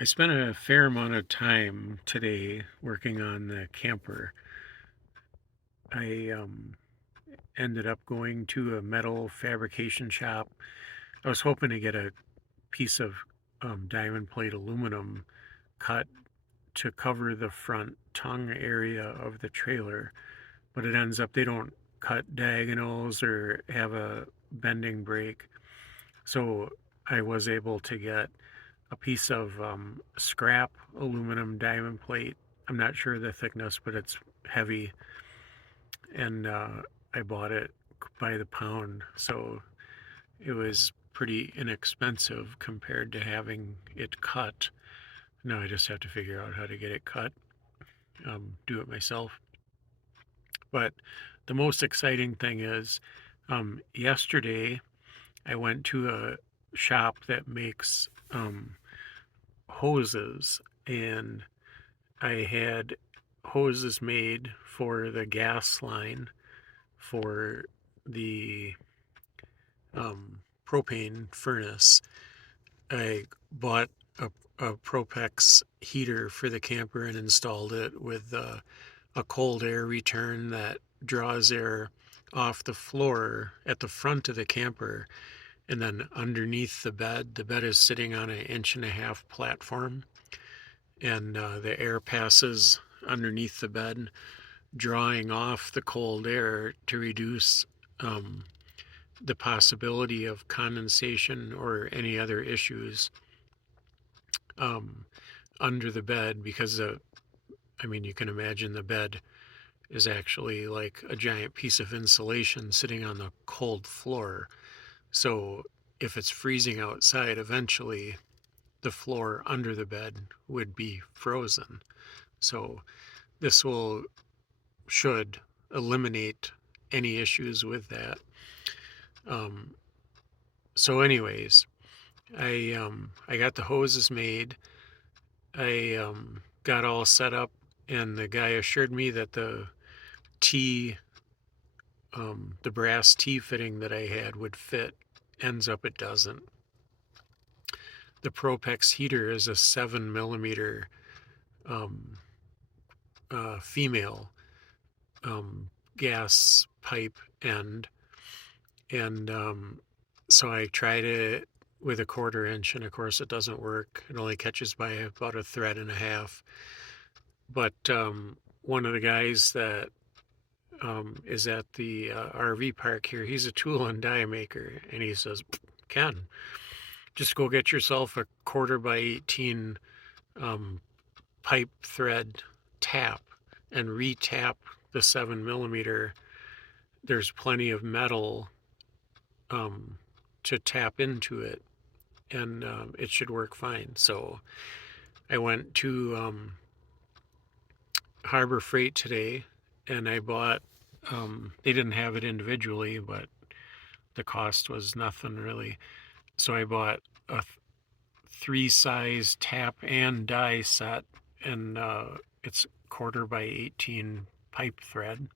I spent a fair amount of time today working on the camper. I ended up going to a metal fabrication shop. I was hoping to get a piece of diamond plate aluminum cut to cover the front tongue area of the trailer, but it ends up they don't cut diagonals or have a bending brake. So I was able to get a piece of scrap aluminum diamond plate. I'm not sure the thickness, but it's heavy, and I bought it by the pound, so it was pretty inexpensive compared to having it cut. Now I just have to figure out how to get it cut, do it myself. But the most exciting thing is yesterday I went to a shop that makes hoses, and I had hoses made for the gas line for the propane furnace. I bought a Propex heater for the camper and installed it with a cold air return that draws air off the floor at the front of the camper and then underneath the bed. The bed is sitting on an inch and a half platform, and the air passes underneath the bed, drawing off the cold air to reduce um, the possibility of condensation or any other issues um, under the bed. Because I mean, you can imagine the bed is actually like a giant piece of insulation sitting on the cold floor. So if it's freezing outside, eventually the floor under the bed would be frozen. So this will should eliminate any issues with that. Um, so, anyways, I got the hoses made. I got all set up, and the guy assured me that T, the brass T fitting that I had would fit. Ends up it doesn't. The Propex heater is a 7 millimeter um, female gas pipe end, and so I tried it with a 1/4 inch, and of course it doesn't work. It only catches by about a thread and a half. But one of the guys that is at the RV park here, he's a tool and die maker, and he says, Ken, just go get yourself a 1/4 by 18 um, pipe thread tap and re-tap the 7 millimeter. There's plenty of metal um, to tap into it, and it should work fine. So I went to Harbor Freight today, and I bought. They didn't have it individually, but the cost was nothing really. So I bought a 3 size tap and die set, and it's 1/4 by 18 pipe thread.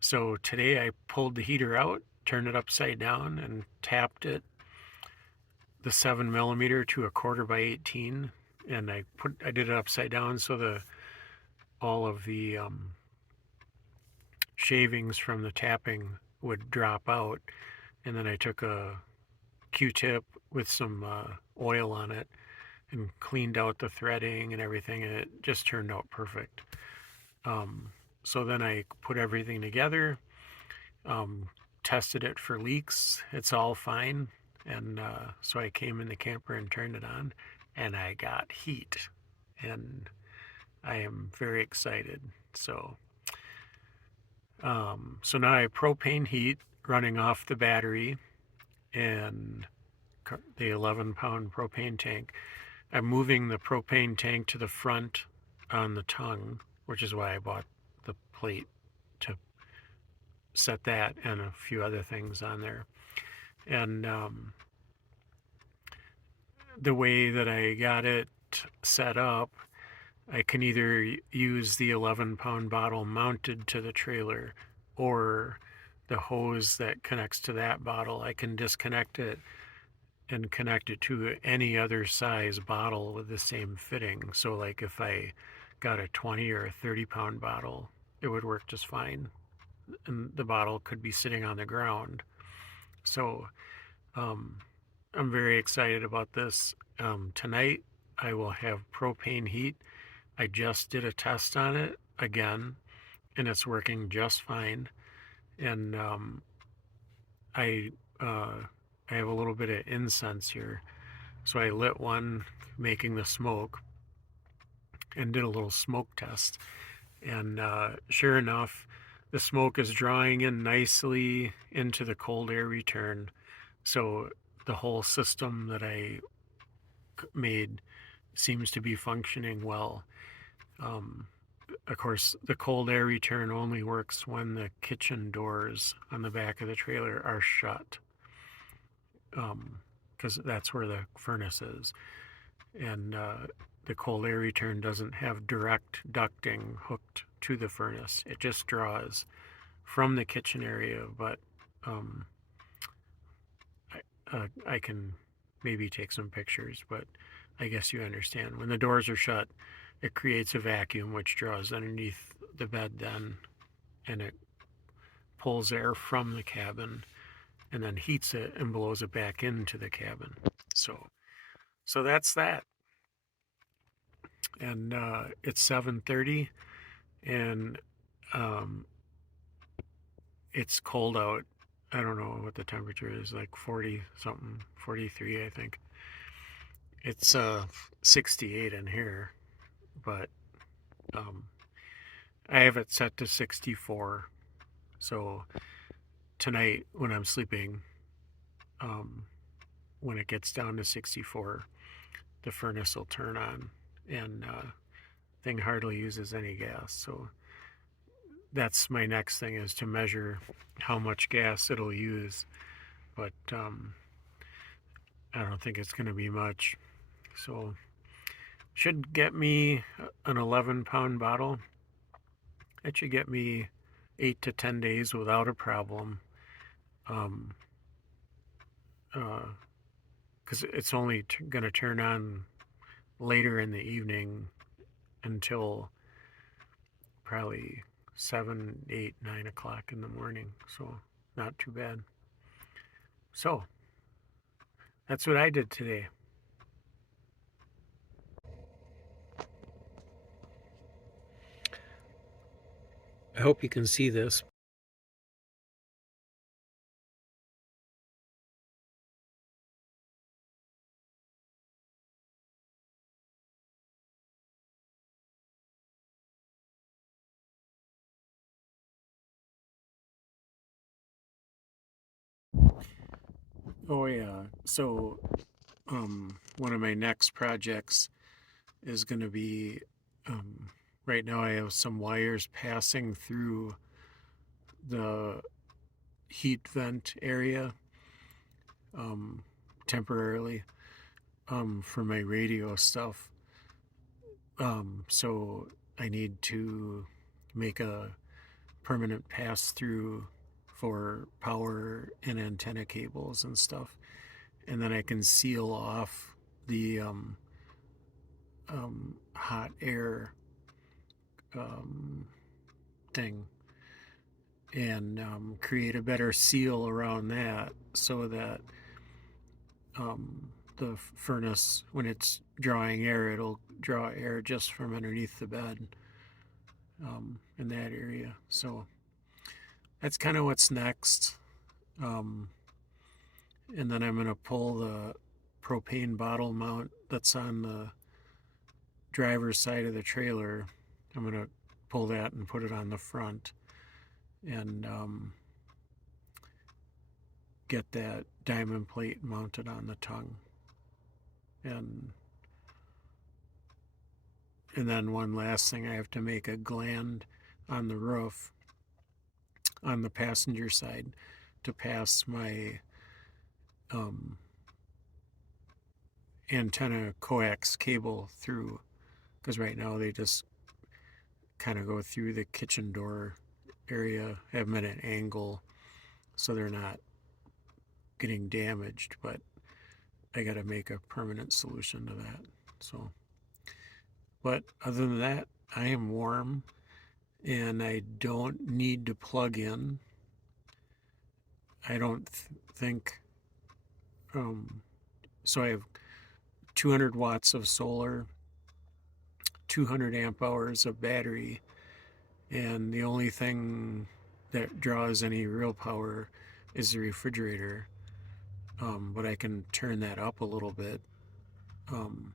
So today I pulled the heater out, turned it upside down, and tapped it the 7 millimeter to a 1/4 by 18, and I did it upside down so the all of the shavings from the tapping would drop out, and then I took a Q-tip with some oil on it and cleaned out the threading and everything, and it just turned out perfect. So then I put everything together, um, tested it for leaks. It's all fine. And so I came in the camper and turned it on, and I got heat. And I am very excited. So now I have propane heat running off the battery and the 11-pound propane tank. I'm moving the propane tank to the front on the tongue, which is why I bought the plate to set that and a few other things on there. And the way that I got it set up, I can either use the 11-pound bottle mounted to the trailer or the hose that connects to that bottle. I can disconnect it and connect it to any other size bottle with the same fitting. So like if I got a 20 or a 30-pound bottle, it would work just fine. And the bottle could be sitting on the ground. So um, I'm very excited about this. Tonight I will have propane heat. I just did a test on it again, and it's working just fine. And I uh, I have a little bit of incense here, so I lit one, making the smoke, and did a little smoke test. And sure enough, the smoke is drawing in nicely into the cold air return. So the whole system that I made seems to be functioning well. Um, of course, the cold air return only works when the kitchen doors on the back of the trailer are shut, because that's where the furnace is. And the cold air return doesn't have direct ducting hooked to the furnace. It just draws from the kitchen area, but um, I can maybe take some pictures, but I guess you understand. When the doors are shut, it creates a vacuum which draws underneath the bed then, and it pulls air from the cabin and then heats it and blows it back into the cabin. So that's that. And it's 7:30, and um, it's cold out. I don't know what the temperature is, like 40 something, 43, I think. It's 68 in here, but um, I have it set to 64. So tonight, when I'm sleeping, um, when it gets down to 64, the furnace will turn on, and thing hardly uses any gas. So that's my next thing, is to measure how much gas it'll use. But I don't think it's going to be much. So should get me an 11-pound bottle. It should get me 8 to 10 days without a problem. Um, because it's only going to turn on later in the evening until probably 7, 8, 9 o'clock in the morning. So not too bad. So that's what I did today. I hope you can see this. Oh yeah. So one of my next projects is going to be, um, right now I have some wires passing through the heat vent area, um, temporarily, for my radio stuff. So I need to make a permanent pass through for power and antenna cables and stuff. And then I can seal off the hot air um, thing, and create a better seal around that, so that the furnace, when it's drawing air, it'll draw air just from underneath the bed, in that area. So that's kind of what's next. Um, and then I'm going to pull the propane bottle mount that's on the driver's side of the trailer. I'm going to pull that and put it on the front, and get that diamond plate mounted on the tongue. And then one last thing, I have to make a gland on the roof on the passenger side to pass my um, antenna coax cable through, because right now they just kind of go through the kitchen door area, have them at an angle so they're not getting damaged. But I got to make a permanent solution to that. So, but other than that, I am warm and I don't need to plug in. I don't think, um, so I have 200 watts of solar, 200 amp hours of battery, and the only thing that draws any real power is the refrigerator. But I can turn that up a little bit. Um,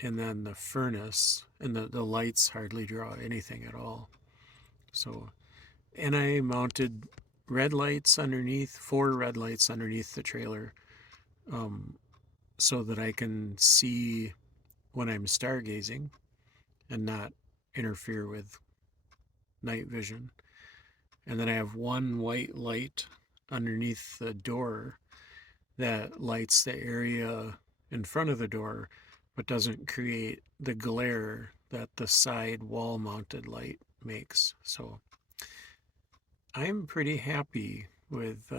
and then the furnace and the lights hardly draw anything at all. So, and I mounted red lights underneath, 4 red lights underneath the trailer, um, so that I can see when I'm stargazing and not interfere with night vision. And then I have one white light underneath the door that lights the area in front of the door but doesn't create the glare that the side wall mounted light makes. So I'm pretty happy with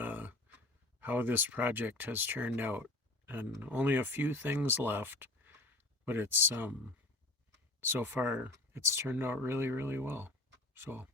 how this project has turned out, and only a few things left, but it's so far it's turned out really, really well. So